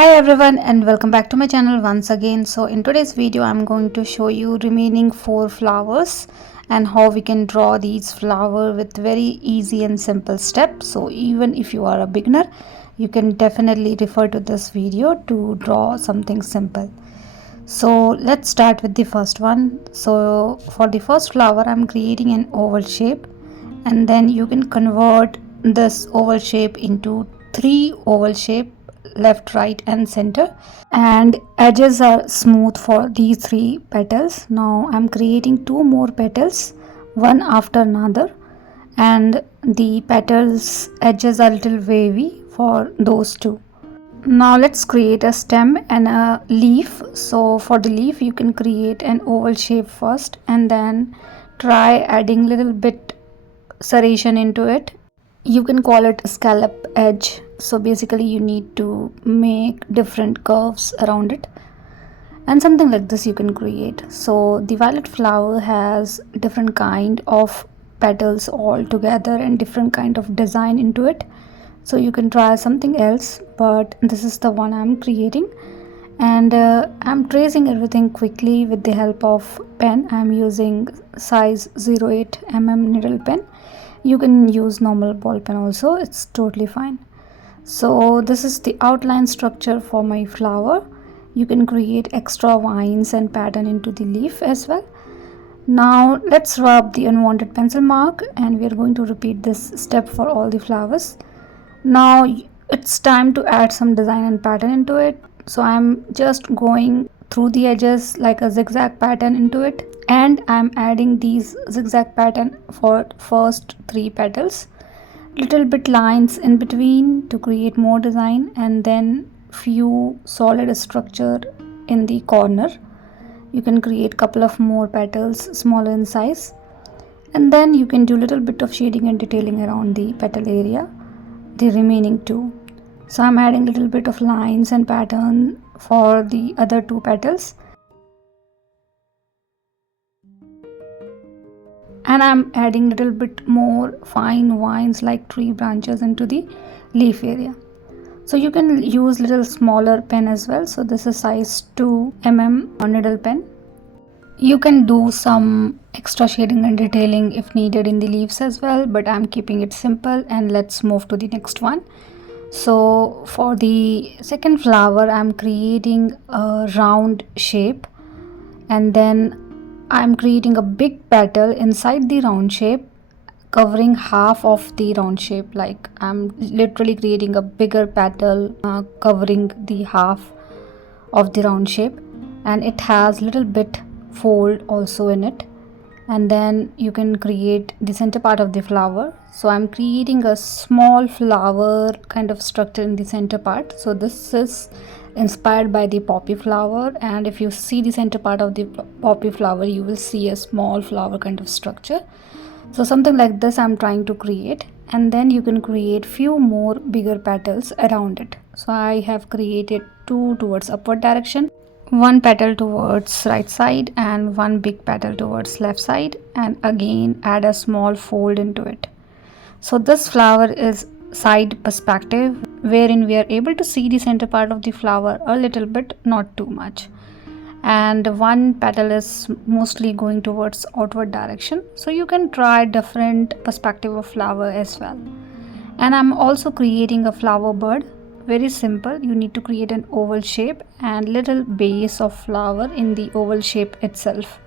Hi everyone and welcome back to my channel once again. So in today's video I'm going to show you remaining 4 flowers and how we can draw these flowers with very easy and simple steps. So even if you are a beginner, you can definitely refer to this video to draw something simple. So let's start with the first one. So for the first flower I'm creating an oval shape, and then you can convert this oval shape into 3 oval shape, left, right and center, and edges are smooth for these 3 petals. Now I'm creating 2 more petals, one after another, and the petals edges are little wavy for those two. Now let's create a stem and a leaf. So for the leaf you can create an oval shape first and then try adding little bit serration into it. You can call it a scallop edge. So basically you need to make different curves around it, and something like this you can create. So the violet flower has different kind of petals all together and different kind of design into it. So you can try something else, but this is the one I'm creating, and I'm tracing everything quickly with the help of pen. I'm using size 08 mm needle pen. You can use normal ball pen also, it's totally fine. So this is the outline structure for my flower. You can create extra vines and pattern into the leaf as well. Now let's rub the unwanted pencil mark, and we are going to repeat this step for all the flowers. Now it's time to add some design and pattern into it. So I'm just going through the edges like a zigzag pattern into it, and I'm adding these zigzag pattern for first 3 petals, little bit lines in between to create more design, and then few solid structure in the corner. You can create couple of more petals smaller in size, and then you can do little bit of shading and detailing around the petal area, the remaining 2. So I'm adding little bit of lines and pattern for the other 2 petals, and I'm adding little bit more fine vines like tree branches into the leaf area. So you can use little smaller pen as well. So this is size 2 mm needle pen. You can do some extra shading and detailing if needed in the leaves as well, but I'm keeping it simple. And let's move to the next one. So for the second flower I'm creating a round shape, and then I'm creating a big petal inside the round shape, covering half of the round shape. Like I'm literally creating a bigger petal covering the half of the round shape, and it has little bit fold also in it. And then you can create the center part of the flower. So I'm creating a small flower kind of structure in the center part. So this is inspired by the poppy flower, and if you see the center part of the poppy flower you will see a small flower kind of structure. So something like this I'm trying to create, and then you can create few more bigger petals around it. So I have created 2 towards upward direction, 1 petal towards right side and 1 big petal towards left side, and again add a small fold into it. So this flower is side perspective, wherein we are able to see the center part of the flower a little bit, not too much, and 1 petal is mostly going towards outward direction. So you can try different perspective of flower as well. And I'm also creating a flower bud. Very simple, you need to create an oval shape and little base of flower in the oval shape itself.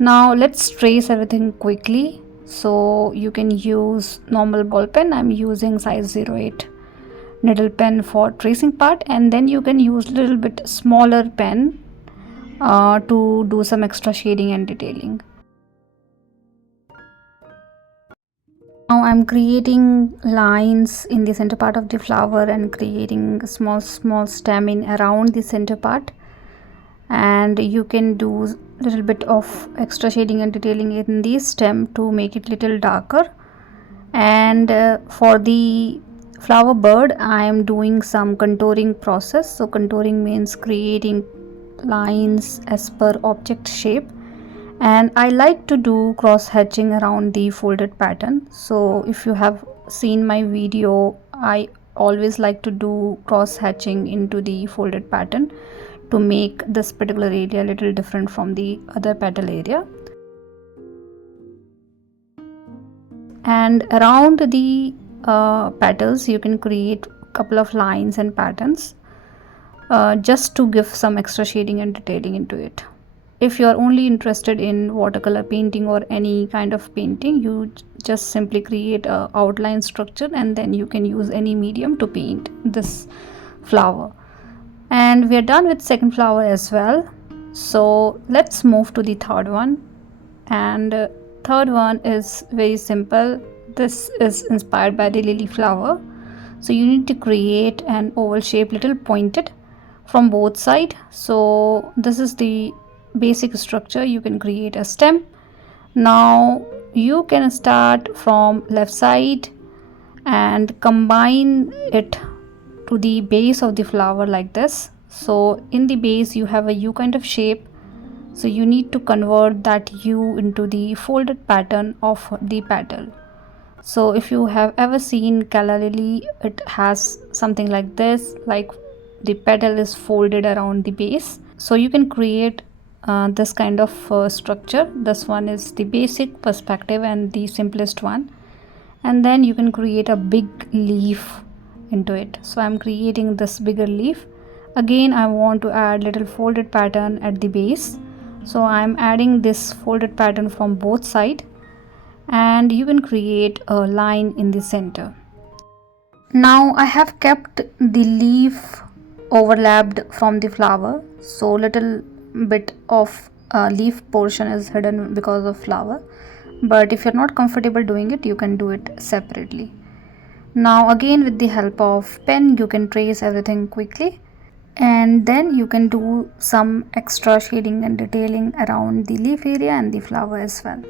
Now let's trace everything quickly. So you can use normal ball pen. I'm using size 08 needle pen for tracing part, and then you can use little bit smaller pen to do some extra shading and detailing. Now I'm creating lines in the center part of the flower and creating a small stem in around the center part, and you can do little bit of extra shading and detailing in the stem to make it little darker. And for the flower bird I am doing some contouring process. So contouring means creating lines as per object shape, and I like to do cross hatching around the folded pattern. So if you have seen my video, I always like to do cross hatching into the folded pattern to make this particular area a little different from the other petal area. And around the petals you can create a couple of lines and patterns just to give some extra shading and detailing into it. If you are only interested in watercolor painting or any kind of painting, you just simply create a outline structure and then you can use any medium to paint this flower. And we are done with second flower as well, so let's move to the third one. And third one is very simple. This is inspired by the lily flower, so you need to create an oval shape, little pointed from both sides. So this is the basic structure. You can create a stem. Now you can start from left side and combine it to the base of the flower like this. So in the base you have a U kind of shape, so you need to convert that U into the folded pattern of the petal. So if you have ever seen calla lily, it has something like this, like the petal is folded around the base. So you can create this kind of structure. This one is the basic perspective and the simplest one, and then you can create a big leaf into it. So I'm creating this bigger leaf. Again, I want to add little folded pattern at the base, so I'm adding this folded pattern from both sides, and you can create a line in the center. Now I have kept the leaf overlapped from the flower, so little bit of leaf portion is hidden because of flower, but if you're not comfortable doing it, you can do it separately. Now again, with the help of pen, you can trace everything quickly, and then you can do some extra shading and detailing around the leaf area and the flower as well.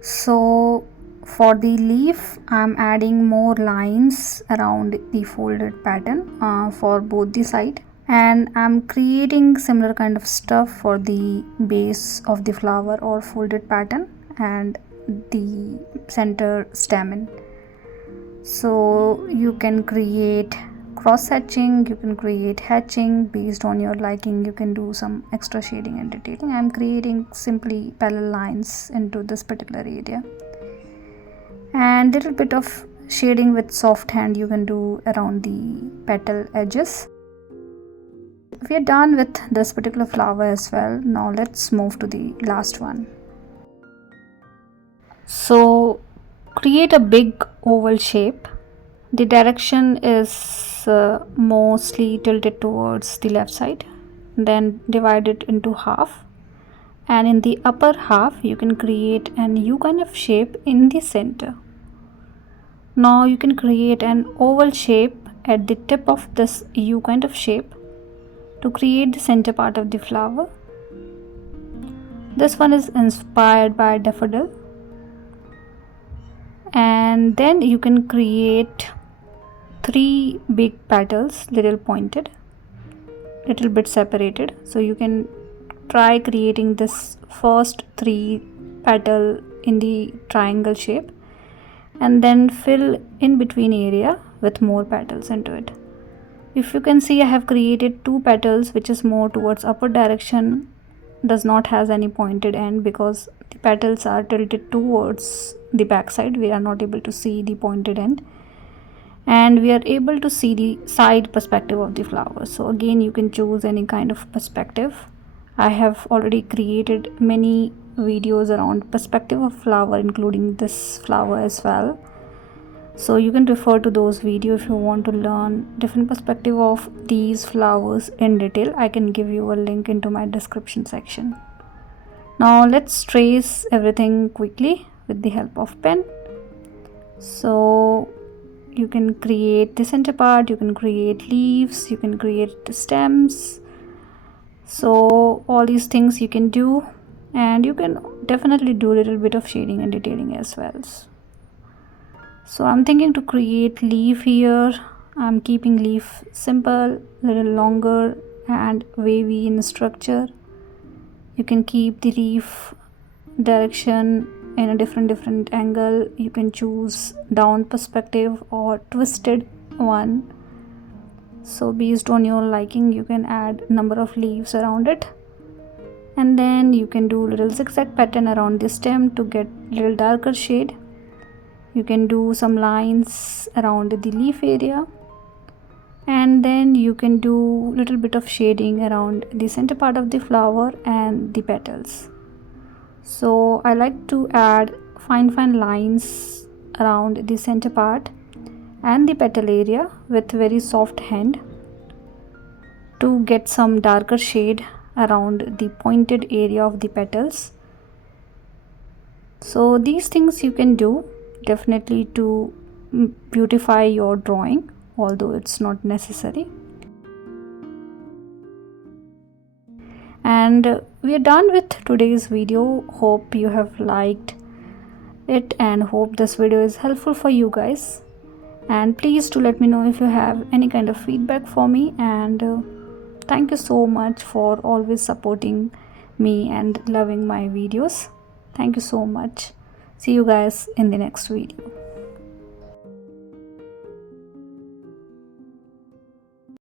So for the leaf, I'm adding more lines around the folded pattern for both the side, and I'm creating similar kind of stuff for the base of the flower or folded pattern and the center stamen. So you can create cross hatching, you can create hatching based on your liking. You can do some extra shading and detailing. I'm creating simply parallel lines into this particular area, and little bit of shading with soft hand you can do around the petal edges. We are done with this particular flower as well. Now let's move to the last one. So create a big oval shape. The direction is mostly tilted towards the left side. Then divide it into half, and in the upper half you can create an U kind of shape in the center. Now you can create an oval shape at the tip of this U kind of shape to create the center part of the flower. This one is inspired by daffodil. And then you can create 3 big petals, little pointed, little bit separated. So you can try creating this first 3 petal in the triangle shape, and then fill in between area with more petals into it. If you can see, I have created 2 petals which is more towards upper direction, does not has any pointed end because the petals are tilted towards the back side. We are not able to see the pointed end, and we are able to see the side perspective of the flower. So again, you can choose any kind of perspective. I have already created many videos around perspective of flower, including this flower as well, so you can refer to those videos if you want to learn different perspective of these flowers in detail. I can give you a link into my description section. Now let's trace everything quickly with the help of pen. So you can create the center part, you can create leaves, you can create stems. So all these things you can do, and you can definitely do a little bit of shading and detailing as well. So I'm thinking to create leaf here. I'm keeping leaf simple, little longer and wavy in structure. You can keep the leaf direction in a different angle. You can choose down perspective or twisted one. So based on your liking, you can add number of leaves around it, and then you can do little zigzag pattern around the stem to get little darker shade. You can do some lines around the leaf area, and then you can do little bit of shading around the center part of the flower and the petals. So I like to add fine lines around the center part and the petal area with very soft hand to get some darker shade around the pointed area of the petals. So these things you can do definitely to beautify your drawing, although it's not necessary. And we are done with today's video. Hope you have liked it and hope this video is helpful for you guys. And please do let me know if you have any kind of feedback for me, and thank you so much for always supporting me and loving my videos. Thank you so much. See you guys in the next video.